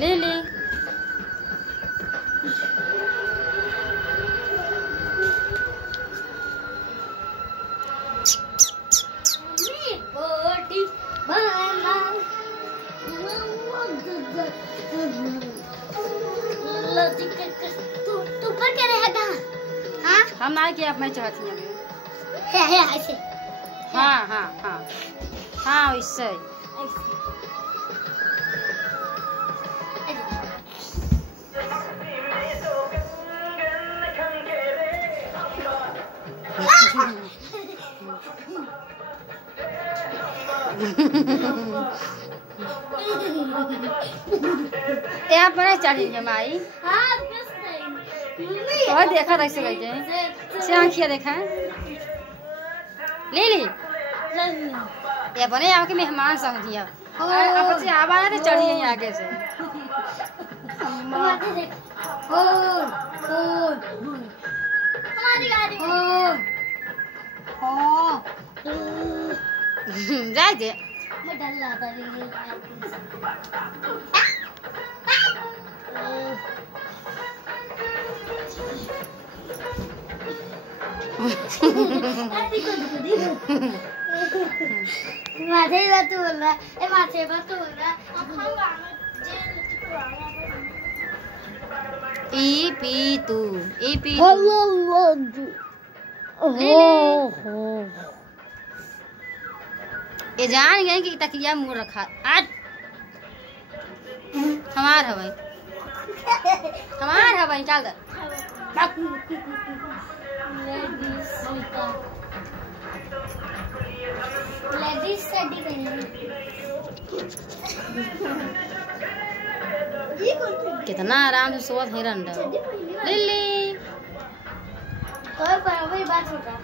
Lily तू पर क्या रहेगा? हाँ हम ना किया मैं चाहती हूँ है ऐसे। हाँ हाँ हाँ हाँ वैसे यहाँ पर चढ़ी माई तो देखा था इसे कहते से आँखिया देखा लिली ये बने आपके मेहमान समझिए अब से आवाज तो चढ़ी है आगे से जाए दे मैं डर लगा माथे बात बोल रहा है माथे बात बोल रहा है अब हम गाना ई पी तू ये जान गए कि तकिया मुंह रखा आज हमार हवाई चल लेडीज साड़ी पहनी कितना आराम से सोच है रंडा लिली और बराबर बात होता है।